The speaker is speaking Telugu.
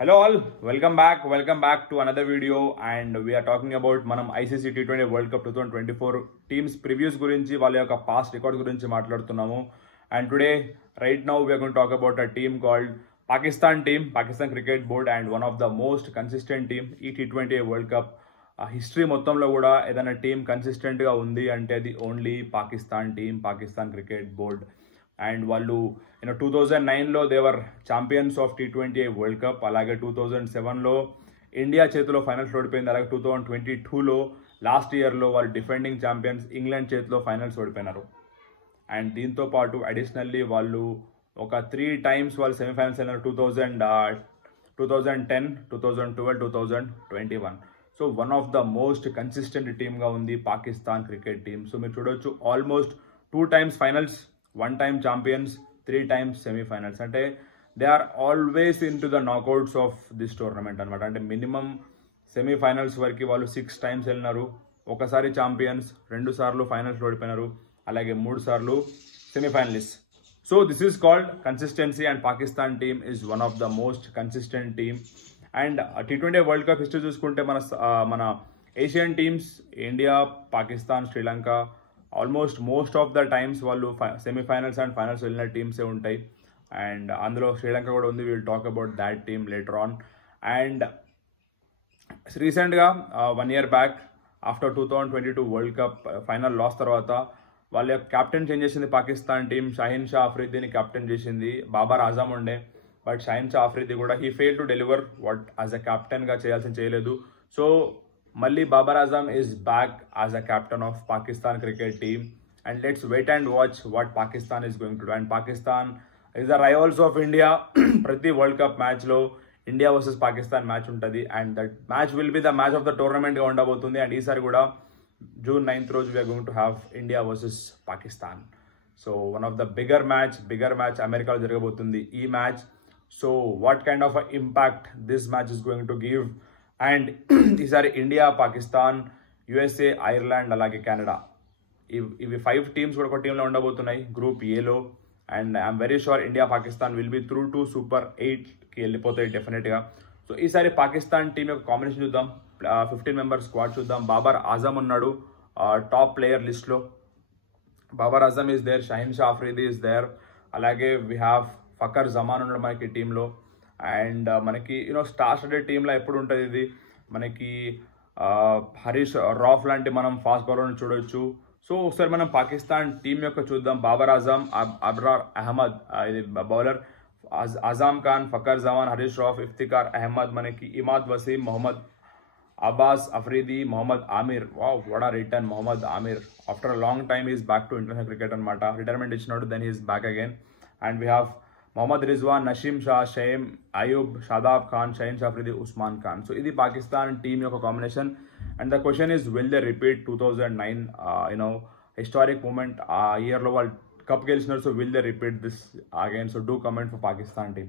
Hello all, welcome back to another video, and we are talking about మనం ICC T20 World Cup 2024 teams previews గురించి వాళ్ళ యొక్క past record గురించి మాట్లాడుతున్నాము. And today right now we are going to talk about a team called Pakistan Cricket Board, and one of the most consistent team ఈ T20 World Cup హిస్టరీ మొత్తంలో కూడా ఏదైనా టీం కన్సిస్టెంట్ గా ఉంది అంటే అది only Pakistan team, Pakistan cricket board. And వాళ్ళు 2009లో they were champions of T20 world cup, అలాగే 2007లో ఇండియా చేతిలో ఫైనల్స్ ఓడిపోయింది, అలాగే 2022లో లాస్ట్ ఇయర్లో వాళ్ళు డిఫెండింగ్ ఛాంపియన్స్ ఇంగ్లాండ్ చేతిలో ఫైనల్స్ ఓడిపోయినారు. అండ్ దీంతో పాటు అడిషనల్లీ వాళ్ళు ఒక 3 times వాళ్ళు సెమీఫైనల్స్ వెళ్ళినారు, 2010, 2012, 2021. So one of the most consistent టీమ్గా ఉంది పాకిస్తాన్ క్రికెట్ టీమ్. సో మీరు చూడొచ్చు, almost 2 times finals, 1 time champions, 3 times semifinals. అంటే they are always in to the knockouts of this tournament అనమాట. అంటే మినిమం సెమీఫైనల్స్ వరకు వాళ్ళు 6 times వెళ్ళినారు, ఒకసారి ఛాంపియన్స్, 2 సార్లు ఫైనల్స్ ఓడిపోయినారు, అలాగే 3 సార్లు semifinalist. So this is called consistency, and Pakistan team is one of the most consistent team. And T20 world cup history చూసుకుంటే మన Asian teams India, Pakistan, Sri Lanka almost most of the times వాళ్ళు సెమీఫైనల్స్ అండ్ ఫైనల్స్ వెళ్ళిన టీమ్సే ఉంటాయి. అండ్ అందులో శ్రీలంక కూడా ఉంది. Will talk about that team later on. And రీసెంట్గా 1 year back after 2022 world cup final loss తర్వాత వాళ్ళ యొక్క కెప్టెన్ చేంజ్ చేసింది పాకిస్తాన్ టీమ్. షాహిన్ షా అఫ్రీదీని కెప్టెన్ చేసింది. బాబర్ ఆజమ్ ఉండే, బట్ షాహిన్ షా అఫ్రీదీ కూడా he fail to deliver what as a కెప్టెన్గా చేయాల్సింది చేయలేదు. సో మళ్ళీ Babar Azam is back as a captain of Pakistan cricket team. And let's wait and watch what Pakistan is going to do. And Pakistan is the rivals of India. ప్రతి వరల్డ్ కప్ మ్యాచ్లో ఇండియా వర్సెస్ పాకిస్తాన్ మ్యాచ్ ఉంటుంది, and that match will be the match of the టోర్నమెంట్గా ఉండబోతుంది. అండ్ ఈసారి కూడా June 9th రోజు we are going to have India versus Pakistan. So one of the bigger match అమెరికాలో జరగబోతుంది ఈ match. So what kind of impact this match is going to give. And ఈసారి ఇండియా, పాకిస్తాన్, USA, ఐర్లాండ్, అలాగే కెనడా, ఇవి 5 teams కూడా ఒక టీంలో ఉండబోతున్నాయి గ్రూప్ ఏలో. And I'm very sure India, Pakistan will be through to Super 8కి వెళ్ళిపోతాయి డెఫినెట్గా. సో ఈసారి పాకిస్తాన్ టీం యొక్క కాంబినేషన్ చూద్దాం. 15 members స్క్వాడ్ చూద్దాం. బాబర్ ఆజమ్ ఉన్నాడు టాప్ ప్లేయర్ లిస్ట్లో. Babar Azam is there, Shaheen Shah Afridi is there, అలాగే వీ హ్యావ్ ఫకర్ జమాన్ ఉన్నాడు మనకి టీంలో. అండ్ మనకి స్టార్ స్టడెడ్ టీంలో ఎప్పుడు ఉంటుంది ఇది, మనకి హరీష్ రాఫ్ లాంటి మనం ఫాస్ట్ బౌలర్ని చూడొచ్చు. సో ఒకసారి మనం పాకిస్తాన్ టీం యొక్క చూద్దాం. బాబర్ ఆజమ్, అబ్రార్ అహ్మద్ ఇది బౌలర్, అజామ్ ఖాన్, ఫకర్ జమాన్, హరీష్ రాఫ్, ఇఫ్తికార్ అహ్మద్, మనకి Imad Wasim, Mohammad Abbas Afridi, Mohammad Amir. Wow, what a return Mohammad Amir. After a long time is back to international cricket అనమాట. రిటైర్మెంట్ ఇచ్చినాడు, then is back again. And we have Mohammad Rizwan, Naseem Shah, Saim Ayub, Shadab Khan, Shaheen Shah Afridi, Usman Khan. So ఇది పాకిస్తాన్ టీమ్ యొక్క combination. And the question is will they repeat 2009 historic moment, ఆ ఇయర్లో వాళ్ళు కప్ గెలిచినారు. So will they repeat this again? So do comment for Pakistan team.